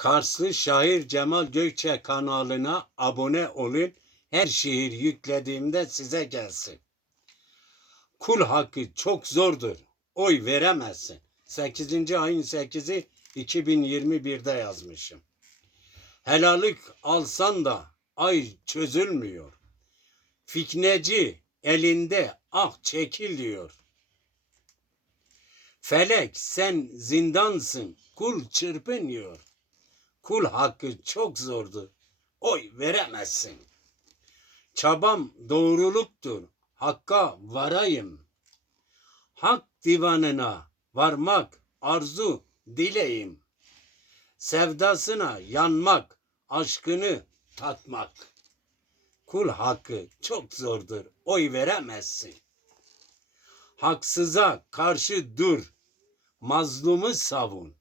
Karslı şair Cemal Gökçe kanalına abone olun. Her şiir yüklediğimde size gelsin. Kul hakkı çok zordur. Oy veremezsin. 8. ayın 8'i 2021'de yazmışım. Helallik alsan da ay çözülmüyor. Fikneci elinde ah çekil diyor. Felek sen zindansın, kul çırpınıyor. Kul hakkı çok zordu, oy veremezsin. Çabam doğruluktur, hakka varayım. Hak divanına varmak arzu dileyim. Sevdasına yanmak, aşkını tatmak. Kul hakkı çok zordur, oy veremezsin. Haksıza karşı dur, mazlumu savun.